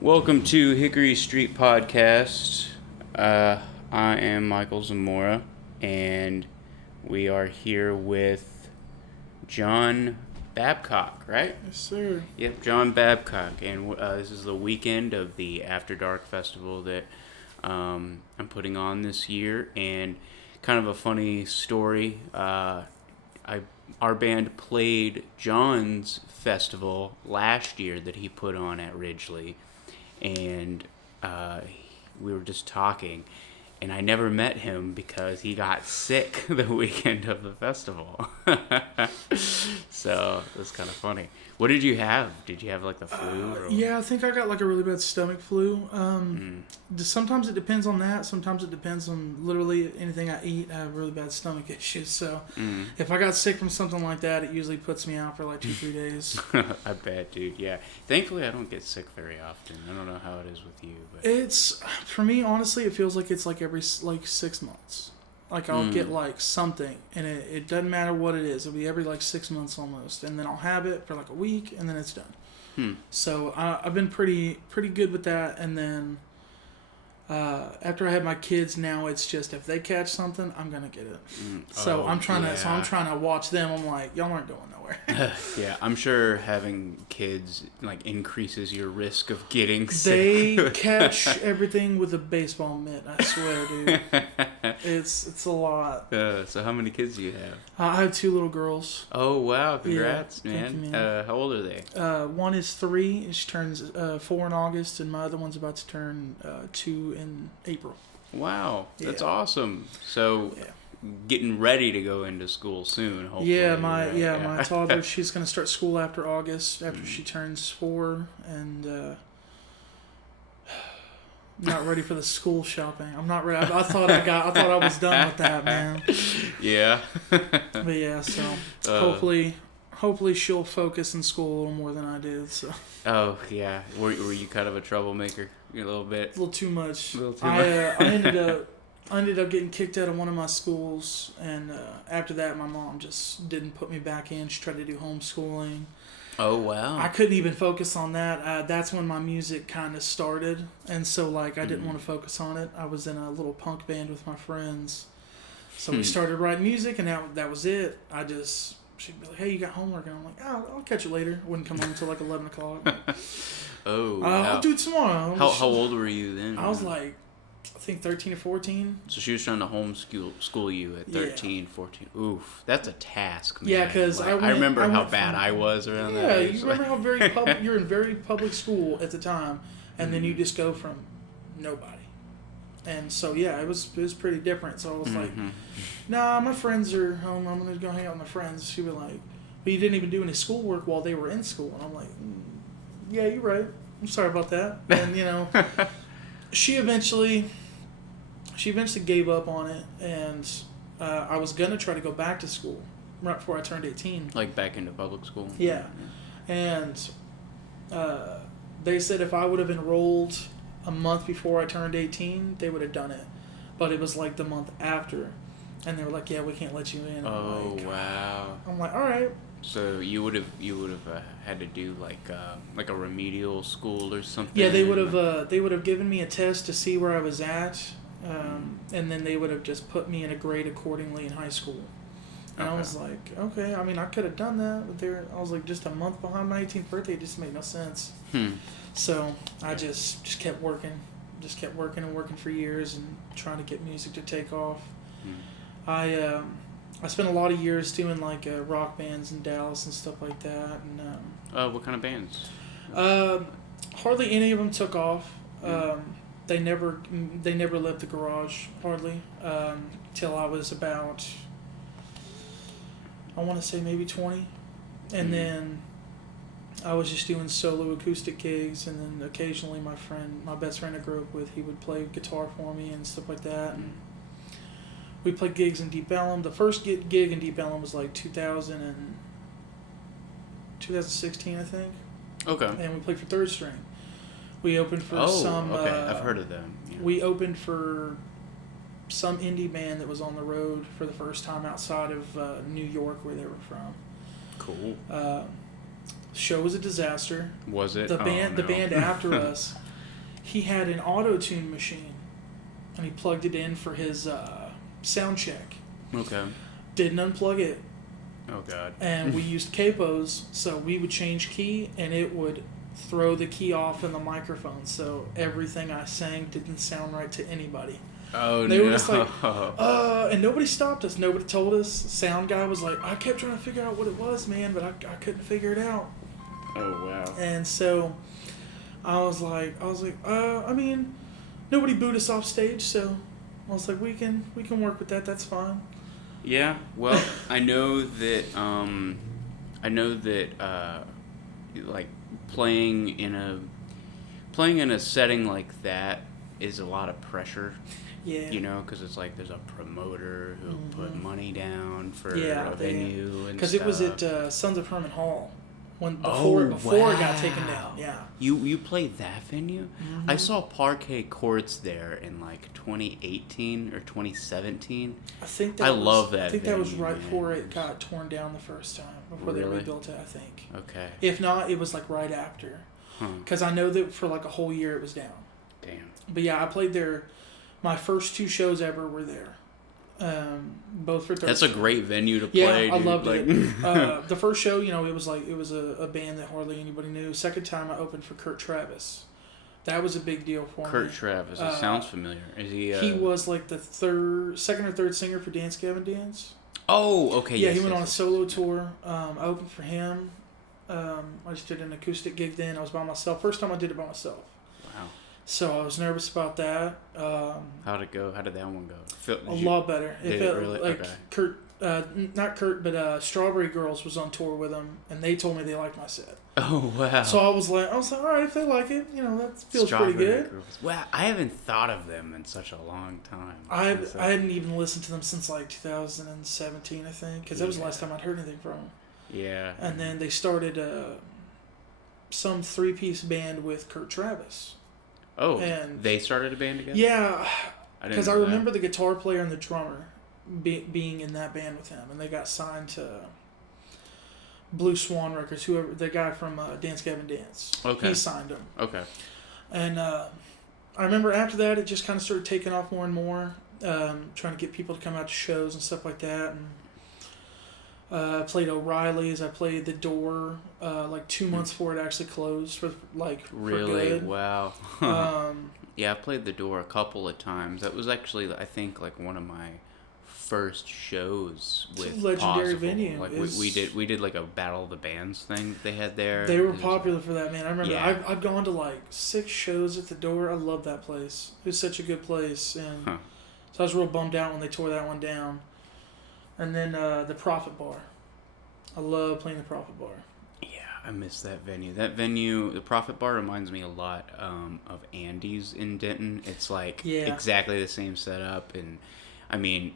Welcome to Hickory Street Podcast. I am Michael Zamora, and we are here with John Babcock, right? Yes, sir. Yep, John Babcock, and this is the weekend of the After Dark Festival that I'm putting on this year, and kind of a funny story. Our band played John's festival last year that he put on at Ridgely, and we were just talking, and I never met him because he got sick the weekend of the festival. So that's kind of funny. What did you have? Did you have like the flu? Yeah, I think I got like a really bad stomach flu. Sometimes it depends on that. Sometimes it depends on literally anything I eat. I have really bad stomach issues. So if I got sick from something like that, it usually puts me out for like 2-3 days. I bet, dude. Yeah. Thankfully, I don't get sick very often. I don't know how it is with you, but It's, for me, honestly, it feels like it's like every like 6 months. Like I'll get like something, and it doesn't matter what it is. It'll be every like 6 months almost, and then I'll have it for like a week, and then it's done. So I've been pretty good with that. And then after I had my kids, now it's just if they catch something, I'm gonna get it. So I'm trying to watch them. I'm like, y'all aren't going nowhere. yeah, I'm sure having kids like increases your risk of getting They sick. catch everything with a baseball mitt. I swear, dude. It's a lot. So how many kids do you have? I have 2 little girls. Oh wow! Congrats, Yeah, man. thank you, man. How old are they? One is 3. She turns 4 in August, and my other one's about to turn 2 in April. Wow, that's Yeah. awesome. So, Yeah. getting ready to go into school soon. Hopefully. Yeah, right? my toddler, she's gonna start school after August, after she turns 4, and I'm not ready for the school shopping. I'm not ready. I thought I was done with that, man. Yeah. But yeah, so hopefully she'll focus in school a little more than I did. So. Oh yeah. Were you kind of a troublemaker? A little bit. A little too much. I ended up getting kicked out of one of my schools, and after that, my mom just didn't put me back in. She tried to do homeschooling. Oh wow. I couldn't even focus on that. That's when my music kind of started, and so like I didn't want to focus on it. I was in a little punk band with my friends, so we started writing music, and that was it. She'd be like, "Hey, you got homework?" And I'm like, "Oh, I'll catch it later." Wouldn't come home until like 11 o'clock. Oh. Wow. I'll do it tomorrow. How old were you then? I was like, I think 13 or 14. So she was trying to homeschool you at 13, 14. Oof, that's a task, man. Yeah, because I remember how bad I was around that age. Yeah, you remember how very you're in very public school at the time, and then you just go from nobody. And so yeah, it was pretty different. So I was like, nah, my friends are home. I'm gonna go hang out with my friends. She was like, but you didn't even do any schoolwork while they were in school. And I'm like, yeah, you're right. I'm sorry about that. And she eventually gave up on it, and I was gonna try to go back to school right before I turned 18. Like back into public school. Yeah, and they said if I would have enrolled a month before I turned 18, they would have done it. But it was like the month after, and they were like, "Yeah, we can't let you in." Oh wow! I'm like, "All right." So you would have had to do like a remedial school or something. Yeah, they would have given me a test to see where I was at, and then they would have just put me in a grade accordingly in high school. And I was like, okay, I mean, I could have done that, but I was like just a month behind my 18th birthday. It just made no sense. So I just kept working, and working for years and trying to get music to take off. I spent a lot of years doing like rock bands in Dallas and stuff like that. And what kind of bands? Hardly any of them took off. They never left the garage hardly till I was about, I want to say maybe 20, and then I was just doing solo acoustic gigs, and then occasionally my best friend I grew up with, he would play guitar for me and stuff like that. And we played gigs in Deep Ellum. The first gig in Deep Ellum was like 2016, I think. Okay. And we played for Third String. We opened for some. Okay, I've heard of them. Yeah. We opened for some indie band that was on the road for the first time outside of New York, where they were from. Cool. Show was a disaster. Was it? The band after us he had an auto-tune machine, and he plugged it in for his sound check. Okay. Didn't unplug it. Oh, God. And we used capos, so we would change key, and it would throw the key off in the microphone, so everything I sang didn't sound right to anybody. Oh, they no. were just like, and nobody stopped us. Nobody told us. Sound guy was like, I kept trying to figure out what it was, man, but I couldn't figure it out. Oh, wow. And so I was like, I mean, nobody booed us off stage, so I was like, we can work with that. That's fine. Yeah. Well, I know that like playing in a setting like that is a lot of pressure. Yeah. You know, because it's like there's a promoter who put money down for a venue and because it was at Sons of Herman Hall before it got taken down. Yeah. You played that venue? Mm-hmm. I saw Parquet Courts there in like 2018 or 2017. I think love that. I think venue, that was right man. before it got torn down the first time. Before Really? they rebuilt it, I think. Okay. If not, it was like right after. Because I know that for like a whole year it was down. Damn. But yeah, I played there. My first 2 shows ever were there. Both for Thursday. That's a great venue to play. Yeah, I dude. loved it. The first show, it was a band that hardly anybody knew. Second time, I opened for Kurt Travis. That was a big deal for me. Kurt Travis. It sounds familiar. Is he? He was like the second or third singer for Dance Gavin Dance. Oh, okay. Yeah, yes, he went on a yes. solo tour. I opened for him. I just did an acoustic gig then. I was by myself. First time I did it by myself. Wow. So I was nervous about that. How'd it go? How did that one go? A lot better. Did It felt it really? like Okay. Kurt, not Kurt, but Strawberry Girls was on tour with him, and they told me they liked my set. Oh, wow. So I was like, all right, if they like it, that feels pretty good. Girls. Wow, I haven't thought of them in such a long time. I hadn't even listened to them since like 2017, I think, because that was the last time I'd heard anything from them. Yeah. And then they started some 3-piece band with Kurt Travis. Oh, and they started a band together? Yeah, because I remember that. the guitar player and the drummer being in that band with him, and they got signed to Blue Swan Records. The guy from Dance Gavin Dance. Okay. He signed them. Okay. And I remember after that, it just kind of started taking off more and more, trying to get people to come out to shows and stuff like that. And I played O'Reilly's. I played The Door like 2 months before it actually closed for Really? good. Wow. Yeah, I played The Door a couple of times. That was actually, I think, like one of my first shows with It's a legendary Possible. venue. Like we did like a Battle of the Bands thing that they had there. They were It was- popular for that, man. I remember Yeah. I've gone to like 6 shows at The Door. I love that place. It was such a good place, and so I was real bummed out when they tore that one down. And then the Prophet Bar. I love playing the Prophet Bar. Yeah, I miss that venue. That venue, the Prophet Bar, reminds me a lot of Andy's in Denton. It's like exactly the same setup, and I mean,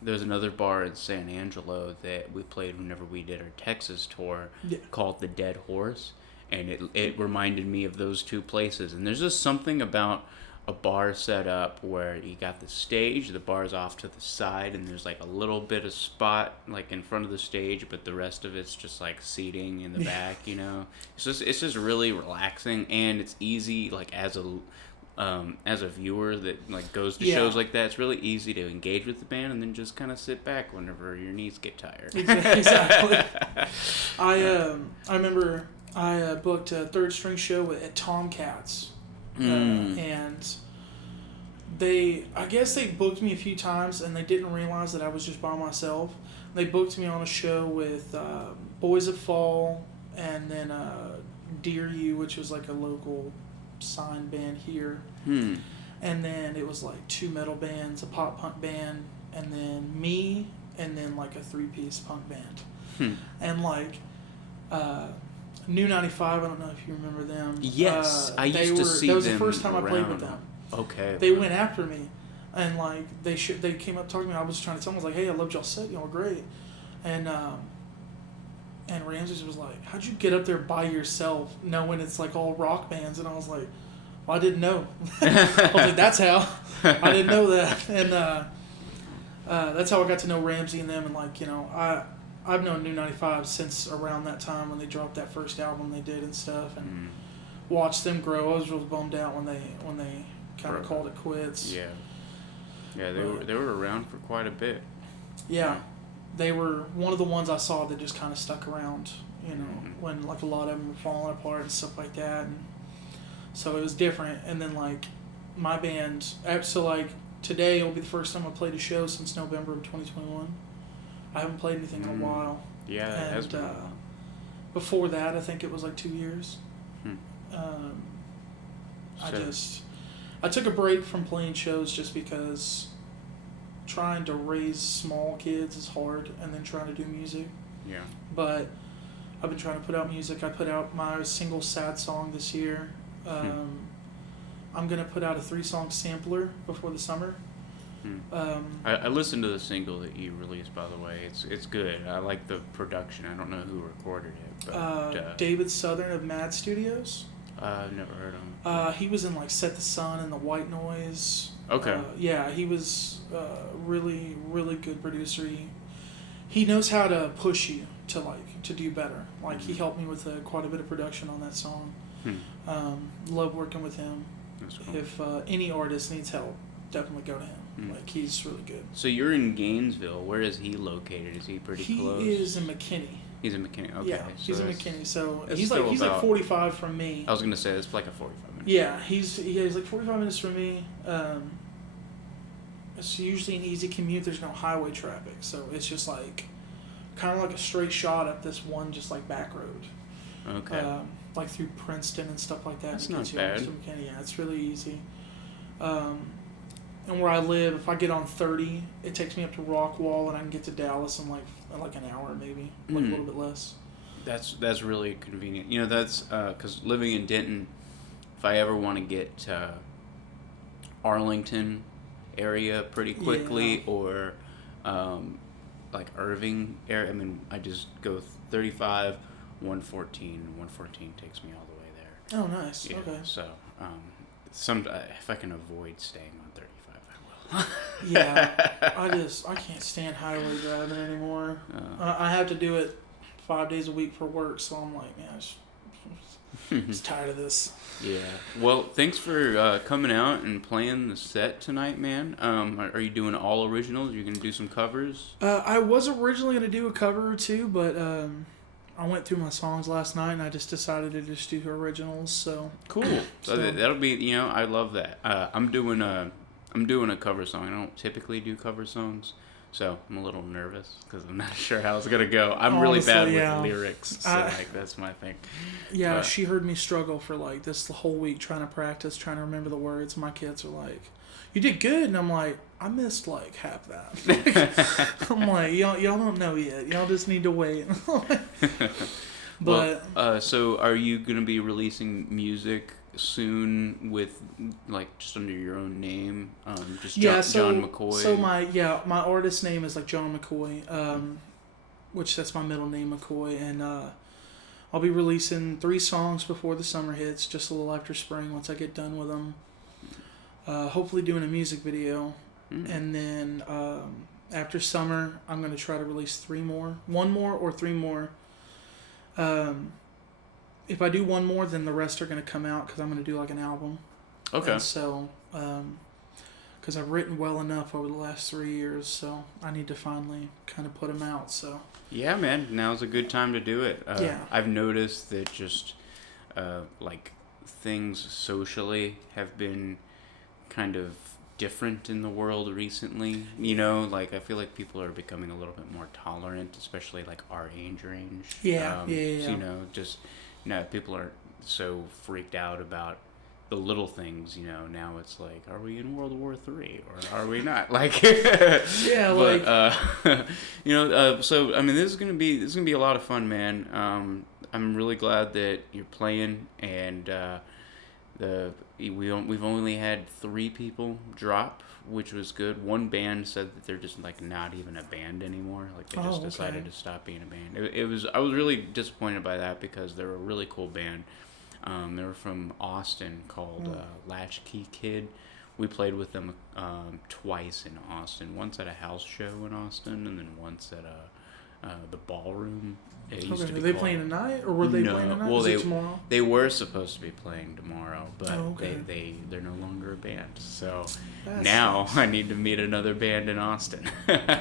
there's another bar in San Angelo that we played whenever we did our Texas tour called the Dead Horse, and it reminded me of those two places. And there's just something about a bar set up where you got the stage, the bar's off to the side, and there's like a little bit of spot like in front of the stage, but the rest of it's just like seating in the back. It's just really relaxing, and it's easy like as a viewer that like goes to shows like that. It's really easy to engage with the band and then just kind of sit back whenever your knees get tired. Exactly. I remember I booked a 3rd string show at Tomcats. And I guess they booked me a few times, and they didn't realize that I was just by myself. They booked me on a show with Boys of Fall, and then Dear You, which was like a local signed band here. And then it was like 2 metal bands, a pop punk band, and then me, and then like a 3-piece punk band. And like New 95, I don't know if you remember them. Yes, I used to see them. That was the first time I played with them. Okay. They went after me, and like they came up talking to me. I was trying to tell them, I was like, "Hey, I loved y'all set. Y'all were great." And Ramses was like, "How'd you get up there by yourself, knowing it's like all rock bands?" And I was like, "Well, I didn't know." I was like, "That's how." I didn't know that, and that's how I got to know Ramsey and them. And like I've known New 95 since around that time when they dropped that first album they did and stuff. And watched them grow. I was real bummed out when they kind of called it quits. Yeah. Yeah, they were around for quite a bit. Yeah, they were one of the ones I saw that just kind of stuck around. You know, when like a lot of them were falling apart and stuff like that, and so it was different. And then like my band, so like today will be the first time I played a show since November of 2021. I haven't played anything in a while. Yeah, it has been. Before that, I think it was like 2 years. So, I took a break from playing shows just because trying to raise small kids is hard, and then trying to do music. Yeah. But I've been trying to put out music. I put out my single Sad Song this year. I'm going to put out a 3-song sampler before the summer. I listened to the single that you released, by the way. It's good. I like the production. I don't know who recorded it. But, David Southern of Mad Studios. I've never heard of him. He was in like Set the Sun and The White Noise. Okay. Yeah, he was really, really good producer. He knows how to push you to do better. Like he helped me with quite a bit of production on that song. Love working with him. That's cool. If any artist needs help, definitely go to him. Like he's really good. So you're in Gainesville. Where is he located? Is he pretty close? He is in McKinney. He's in McKinney. Okay. Yeah, so he's in McKinney. So he's like 45 from me. I was gonna say it's like a 45 minute. Yeah, he's like 45 minutes from me. It's usually an easy commute. There's no highway traffic, so it's just like kind of like a straight shot up this one just like back road. Okay. Like through Princeton and stuff like that. That's and not you over bad. to McKinney. Yeah, it's really easy. And where I live, if I get on 30, it takes me up to Rockwall, and I can get to Dallas in like an hour maybe, like a little bit less. That's really convenient. You know, that's because living in Denton, if I ever want to get to Arlington area pretty quickly, or like Irving area, I mean, I just go 35, 114, and 114 takes me all the way there. Oh, nice. Yeah, Okay. So, if I can avoid staying on 35, I will. Yeah, I can't stand highway driving anymore. I have to do it 5 days a week for work, so I'm like, man, I'm just tired of this. Yeah. Well, thanks for coming out and playing the set tonight, man. Are you doing all originals? You're gonna do some covers? I was originally gonna do a cover or two, but I went through my songs last night and I just decided to just do originals. So cool. So that'll be, you know, I love that. I'm doing a cover song. I don't typically do cover songs, so I'm a little nervous because I'm not sure how it's gonna go. I'm Honestly, really bad yeah. with lyrics, so like that's my thing. Yeah, But she heard me struggle for like this whole week trying to practice, trying to remember the words. My kids are like, "You did good," and I'm like, "I missed like half that." I'm like, y'all don't know yet. Y'all just need to wait. But so are you gonna be releasing music soon with like just under your own name? Just John McCoy. So my artist name is like John McCoy, which that's my middle name, McCoy, and I'll be releasing 3 songs before the summer hits, just a little after spring once I get done with them. Hopefully doing a music video, and then after summer I'm gonna try to release 1 more or 3 more. If I do 1 more, then the rest are going to come out because I'm going to do like an album. Okay. And so, because I've written well enough over the last 3 years, so I need to finally kind of put them out. So. Yeah, man. Now's a good time to do it. Yeah. I've noticed that just like things socially have been kind of different in the world recently. You know, like I feel like people are becoming a little bit more tolerant, especially like our age range. Yeah. So, you know, just people aren't so freaked out about the little things. You know, now it's like, are we in World War III or are we not? Like, yeah, but, you know, so I mean, this is gonna be a lot of fun, man. I'm really glad that you're playing, and we've only had 3 people drop, which was good. One band said that they're just like not even a band anymore. Like they just decided to stop being a band. I was really disappointed by that because they're a really cool band. They were from Austin called Latchkey Kid. We played with them twice in Austin. Once at a house show in Austin, and then once at the ballroom. It used Okay. to be Are they called- playing tonight, or were they No, playing tonight? well, Is they- it tomorrow? They were supposed to be playing tomorrow, but Oh, okay. they're no longer a band. So That now sucks. I need to meet another band in Austin. Alright,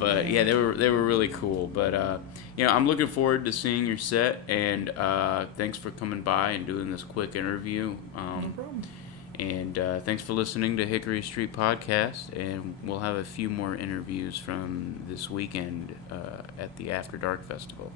But man. yeah, they were really cool. But I'm looking forward to seeing your set, and thanks for coming by and doing this quick interview. No problem. And thanks for listening to Hickory Street Podcast. And we'll have a few more interviews from this weekend at the After Dark Festival.